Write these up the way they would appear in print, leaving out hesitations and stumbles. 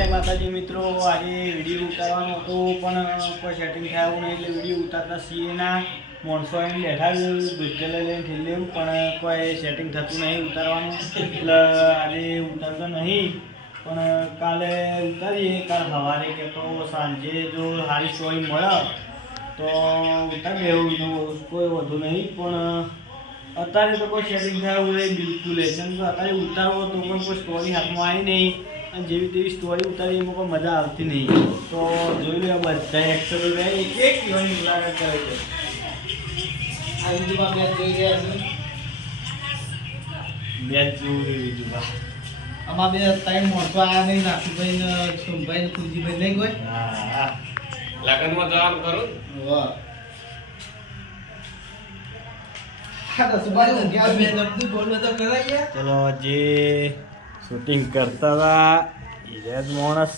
જય માતાજી મિત્રો, આજે વિડીયો ઉતારવાનો હતો પણ કોઈ સેટિંગ થયું નહીં એટલે વિડીયો ઉતારતા સીએના માણસો એમ બેઠા દુષ્ટે લઈને ઠેલ્યું પણ કોઈ સેટિંગ થતું નહીં ઉતારવાનું એટલે આજે ઉતારતો નહીં પણ કાલે ઉતારીએ. કાલ સવારે કે તો સાંજે જો સારી સ્ટોરી મળે તો ઉતારી દેવું, કોઈ વધુ નહીં. પણ અત્યારે તો કોઈ સેટિંગ થયું નહીં બિલકુલ. કેમ કે અત્યારે ઉતારવો તો પણ કોઈ સ્ટોરી હાથમાં આવી નહીં અને જેવી તેવી સ્ટોરી ઉતારી એમાં કોઈ મજા આવતી નહીં. તો જોઈ લો બધા એક્ટર એક એક એવાની મુલાકાત કરે છે. આ વિડીયોમાં મેચ જોઈ રહ્યા છે, મેચ જોઈ વિડીયોમાં આમાં બે ટાઈમ મોટો આવ્યા નહીં, નાસુભાઈ ને સોમભાઈ ને ફુલજીભાઈ નહીં કોઈ. હા, લગનમાં જવાનું કરું. વાહ, ચલો જે શૂટિંગ કરતા હતા ઈરાજ માણસ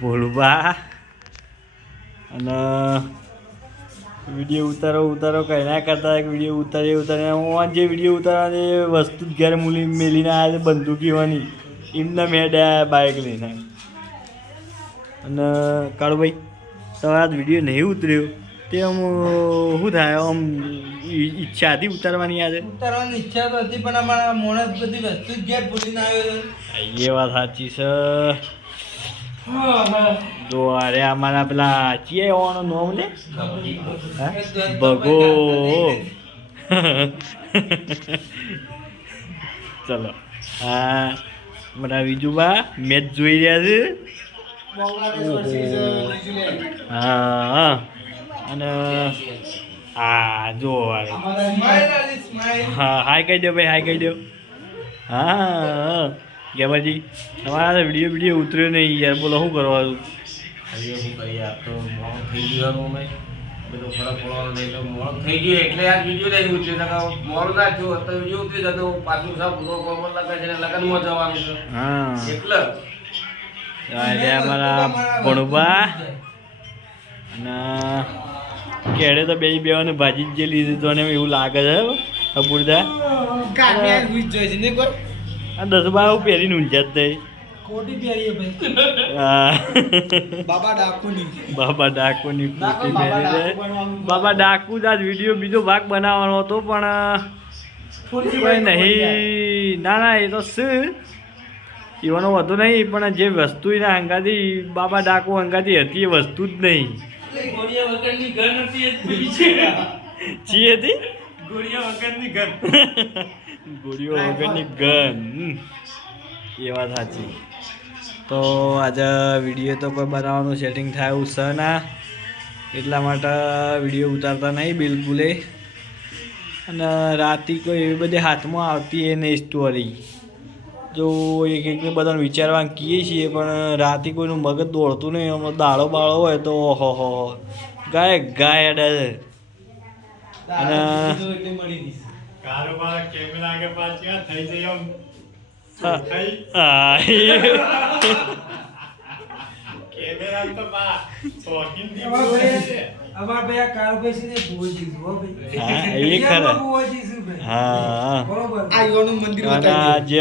ભોલુબા અને વિડીયો ઉતારો કંઈ ના કરતા વિડીયો ઉતારે જે વિડીયો ઉતારવાની વસ્તુ જ ઘરે મેલીને આવ્યા છે બંદૂકીવાની એમના મેડ્યા બાઇક લઈને. અને કાળુભાઈ તમારા વિડીયો નહીં ઉતર્યો તે આમ શું થાય? આમ ઈચ્છા હતી ઉતારવાની? આજે ઉતારવાની ઈચ્છા તો હતી પણ અમારા મોણસ બધી વસ્તુ જ ઘેર ભૂલીને આવ્યો છે. એ વાત સાચી છે. જો અરે અમારા પેલા ચીએ એવાનો નામ લે ભગો. ચલો હા, મારા બીજુબા મેચ જોઈ રહ્યા છે. હા, અને હા જો હા, હાય કહી દો ભાઈ, હાય કહી દો. હા ગેબાજી, તમારા વિડીયો ઉતર્યો નહીં યાર, બોલો શું કરવાનું? શું કરીએ, આ તો મોડું થઈ ગયું નહીં, બધો ફરક પડવાનો નહીં તો મોડું થઈ ગયું એટલે આ વિડીયો નહીં ઉતર્યો. મોડું ના થયું તો વિડીયો ઉતરી જતો પાછું સાહેબ કોમર લગાવે છે લગ્નમાં જવાનું છે. હા એટલે આજે અમારા ભણુબા અને કેડે તો બેને ભાજી જ જે લીધી તો ને એવું લાગે છે અપૂરતા. આ 10 બાર પહેરીને ઊંઝા જ થઈ. બાબા ડાકુની કુર્તી પહેરી છે. બાબા ડાકુ જ આજ વિડીયો બીજો ભાગ બનાવવાનો હતો પણ કોઈ નહીં. ના એ તો શું એવાનો વધુ નહીં પણ જે વસ્તુ એના હંગાથી બાબા ડાકુ હંગાથી હતી એ વસ્તુ જ નહીં. ચી હતી? ગોળીઓ વગરની ગન. એ વાત સાચી. તો આજે વિડીયો તો કોઈ બનાવવાનું સેટિંગ થાય છે ના, એટલા માટે વિડીયો ઉતારતા નહીં બિલકુલ. અને રાતે કોઈ એવી બધી હાથમાં આવતી એ નહીં સ્ટોરી. જો એક એકને બધાને વિચારવા કહીએ છીએ પણ રાતે કોઈનું મગજ દોડતું નહીં. આમાં દાળો બાળો હોય તો ઓહો ગાય અડે છે. અને જે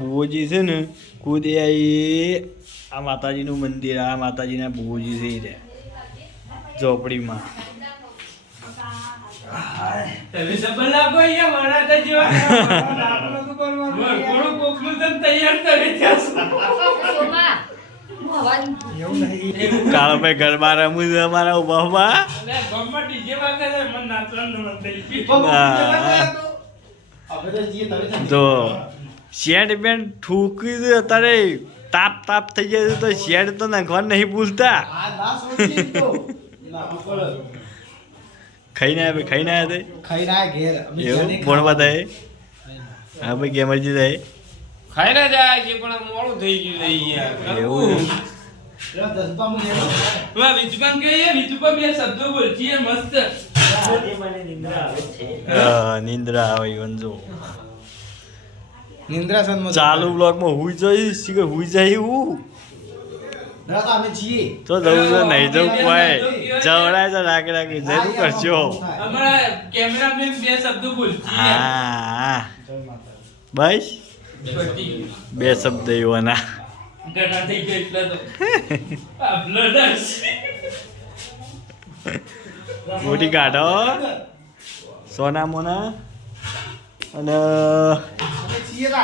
ભુવોજી છે ને ખુદ એ આ માતાજીનું મંદિર, આ માતાજીના ભુવોજી છે ઝોપડીમાં. કાળો ભાઈ ગરબા રમું છે અમારા ઉભા. જો શેડ બેન ઠૂકી છે અત્યારે તાપ થઈ જાય છે તો શેડ તો નાખવાનું નહીં ભૂલતા. ખાઈને આવ્યા એવું ભણવા થાય. હા ભાઈ ગેમરજી થાય ખાઈને જાય છે પણ મોડું થઈ ગયું યાર. એવું નિંદ્રા આવે ઈવન જો ચાલુ બ્લોકમાં હુઈ જાય હું તો જવું છે નહીં જવું કોઈ જવડાય તો રાખી જરૂર કરશો. હા બસ બે શબ્દ એવાના ગટા થઈ ગયો એટલે તો આ બ્લડ મોટી કાઢો સોના મોના અને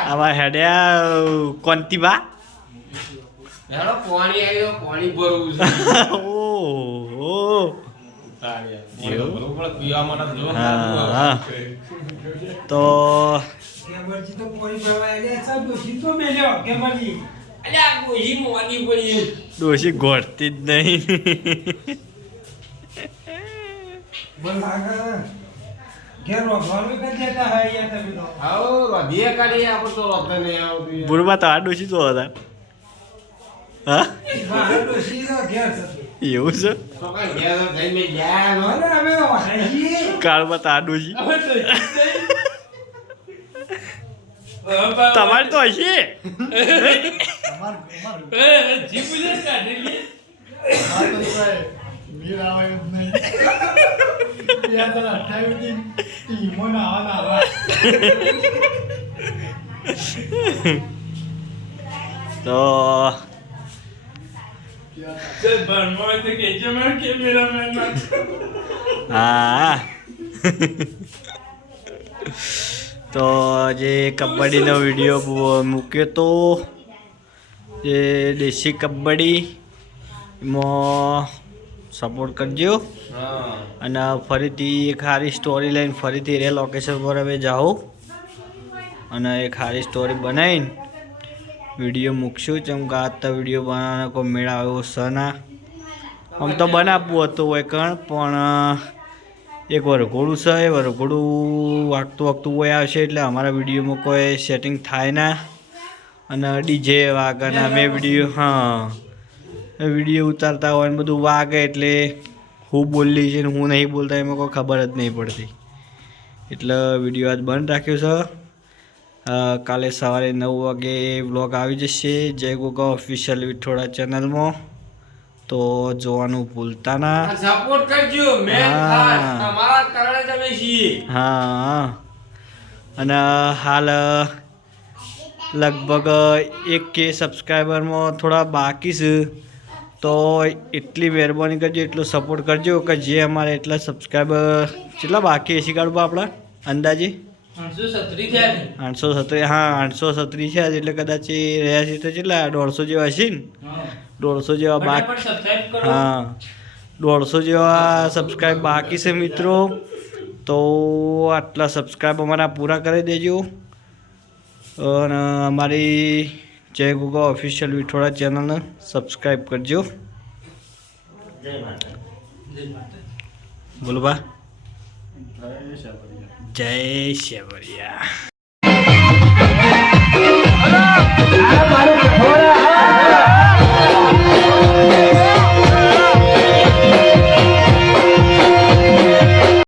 આવા હેડ્યા કોંતીબા હેડો પાણી આવ્યો પાણી ભરવું છે ઓહ એવું બરોબર પીવા માટે જો હા તો કેમરજી તો પોણી ભરવા આલ્યા છે ડોશી તો મેલ્યો કેમરજી અલ્યા ગોહી મોની પડી ડોશી ગોળતી જ નહીં બોલ આગળ ઘેર રોગવાનું કઈ દેતા હૈ યાર તમે તો આવો રોધીએ કાઢી આપણે તો રોકતા નહીં આવતું બુરબા તો આ ડોશી તો હતા હા મારો ડોશી તો ઘેર છે એવું છે તો કઈ ઘેર જઈને ગયા નો અરે અમે તો વાહી કાળમાં તો આ ડોશી હવે તો તમારે તો હશે જીપુલે કાઢી તો ચલ ભણવા તો કે છે માર કેમેરામેન હા તો જે કબડ્ડીનો વિડીયો મૂક્યો તો જે દેશી કબડ્ડી એમાં સપોર્ટ કરજો હા અને ફરીથી એક સારી સ્ટોરી લઈને ફરીથી રે લોકેશન પર હવે જાઓ અને એક સારી સ્ટોરી બનાવીને વિડીયો મૂકશું જેમ કે આ તો વિડીયો બનાવવાનો કોઈ મેળ આવ્યો છે ના આમ તો બનાવવું હતું હોય કણ પણ એક વરઘોડું છે એ વરઘોડું વાગતું હોય આવશે એટલે અમારા વિડીયોમાં કોઈ સેટિંગ થાય ના અને ડીજે વાગના અમે વિડીયો હા વિડીયો ઉતારતા હોય ને બધું વાગે એટલે હું બોલી છે ને હું નહીં બોલતા એમાં કોઈ ખબર જ નહીં પડતી એટલે વિડીયો આજ બંધ રાખ્યો છે કાલે સવારે 9 વાગે વ્લોગ આવી જશે જય ગોગા ઓફિશિયલ વિઠોડા ચેનલમાં તો જોવાનું ભૂલતા ના સપોર્ટ કરજો મેન ખાસ તમારા કારણે જ અમે છીએ હા અને હાલ લગભગ 1K સબસ્ક્રાઈબરમાં થોડા બાકી છે તો એટલી મહેરબાની કરજો એટલો સપોર્ટ કરજો કે જે અમારે એટલા સબસ્ક્રાઈબર કેટલા બાકી હશે કાઢવા આપણા અંદાજે 837 થયા છે 837 હા 837 છે એટલે કદાચ એ રહ્યા છે તો કેટલા 150 જેવા હશે ને 150 જેવા બાકી સબસ્ક્રાઇબ કરો હા 150 જેવા સબસ્ક્રાઈબ બાકી છે મિત્રો તો આટલા સબસ્ક્રાઈબ અમારા પૂરા કરી દેજો અને અમારી જય ગોગા ઓફિશિયલ વિઠોડા ચેનલને સબસ્ક્રાઈબ કરજો જય માતા બોલો બા જય શેવરિયા